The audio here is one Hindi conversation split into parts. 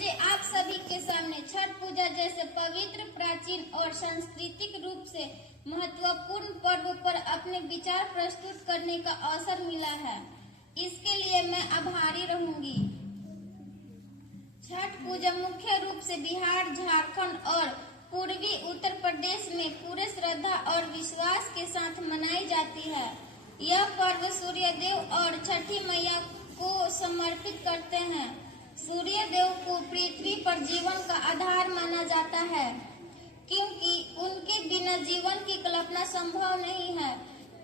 मुझे आप सभी के सामने छठ पूजा जैसे पवित्र, प्राचीन और सांस्कृतिक रूप से महत्वपूर्ण पर्व पर अपने विचार प्रस्तुत करने का अवसर मिला है। इसके लिए मैं आभारी रहूंगी। छठ पूजा मुख्य रूप से बिहार, झारखंड और पूर्वी उत्तर प्रदेश में पूरे श्रद्धा और विश्वास के साथ मनाई जाती है। यह पर्व सूर्य देव और छठी मैया को समर्पित करते हैं। सूर्य देव को पृथ्वी पर जीवन का आधार माना जाता है, क्योंकि उनके बिना जीवन की कल्पना संभव नहीं है।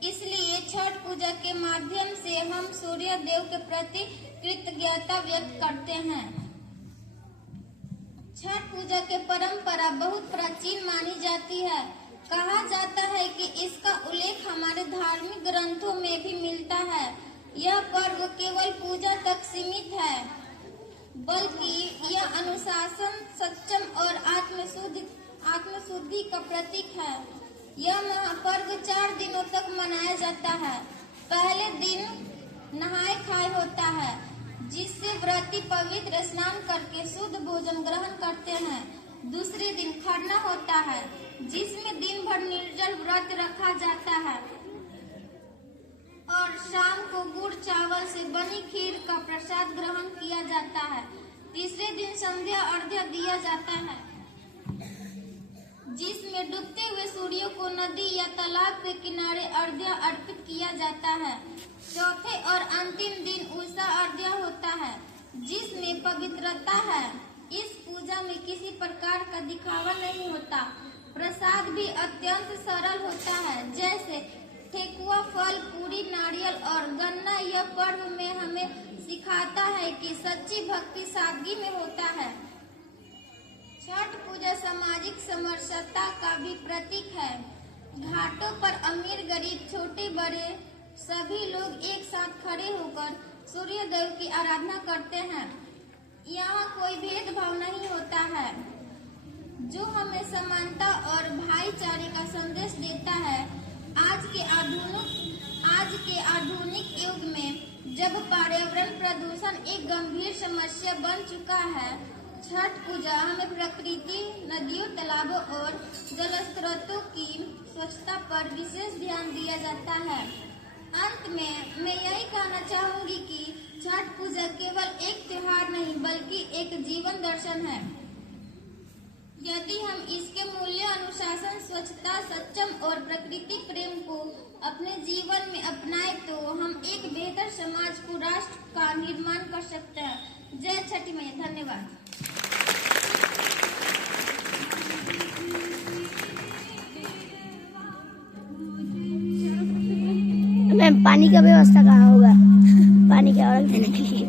इसलिए छठ पूजा के माध्यम से हम सूर्य देव के प्रति कृतज्ञता व्यक्त करते हैं। छठ पूजा की परंपरा बहुत प्राचीन मानी जाती है। कहा जाता है कि इसका उल्लेख हमारे धार्मिक ग्रंथों में भी मिलता है। यह पर्व केवल पूजा तक सीमित है, बल्कि यह अनुशासन, संयम और आत्मशुद्धि का प्रतीक है। यह महापर्व 4 दिनों तक मनाया जाता है। पहले दिन नहाय खाए होता है, जिससे व्रती पवित्र स्नान करके शुद्ध भोजन ग्रहण करते हैं। दूसरे दिन खरना होता है, जिसमें दिन भर निर्जल व्रत रखा जाता है और शाम को गुड़ चावल से बनी खीर का प्रसाद ग्रहण किया जाता है। तीसरे दिन संध्या अर्घ्य दिया जाता है, जिसमें डूबते हुए सूर्य को नदी या तालाब के किनारे अर्घ्य अर्पित किया जाता है। चौथे और अंतिम दिन उषा अर्घ्य होता है, जिसमें पवित्रता है। इस पूजा में किसी प्रकार का दिखावा नहीं होता। प्रसाद भी अत्यंत सरल होता है, जैसे ठेकुआ, फल, पूरी, नारियल और गन्ना। यह पर्व में हमें सिखाता है कि सच्ची भक्ति सादगी में होता है। छठ पूजा सामाजिक समरसता का भी प्रतीक है। घाटों पर अमीर, गरीब, छोटे बड़े सभी लोग एक साथ खड़े होकर सूर्य देव की आराधना करते हैं। यहाँ कोई भेदभाव नहीं होता है, जो हमें समानता और भाईचारे का संदेश देता है। आज के आधुनिक युग में जब पर्यावरण प्रदूषण एक गंभीर समस्या बन चुका है, छठ पूजा हमें प्रकृति, नदियों, तालाबों और जलस्रोतों की स्वच्छता पर विशेष ध्यान दिया जाता है। अंत में मैं यही कहना चाहूंगी कि छठ पूजा केवल एक त्योहार नहीं, बल्कि एक जीवन दर्शन है। यदि हम इसके मूल्य, अनुशासन, स्वच्छता, संयम और प्रकृति प्रेम को अपने जीवन में अपनाएं, तो हम एक बेहतर समाज को, राष्ट्र का निर्माण कर सकते हैं। जय छठी मैया। धन्यवाद। मैम, पानी का व्यवस्था कहाँ होगा? पानी का अर्घ देने के लिए।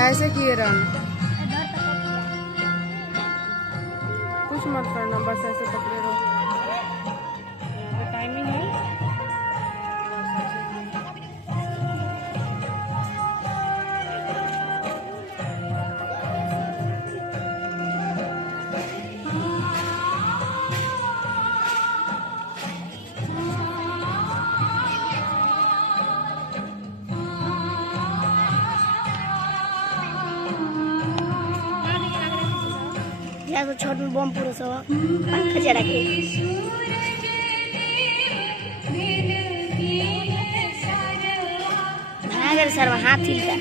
ऐसे किए रन कुछ मत करना, बस ऐसे पकड़े रहो। टाइमिंग है। क्या तो छोट में बम पूरा सब पंखा जरा के भागर सर हाथ हिलता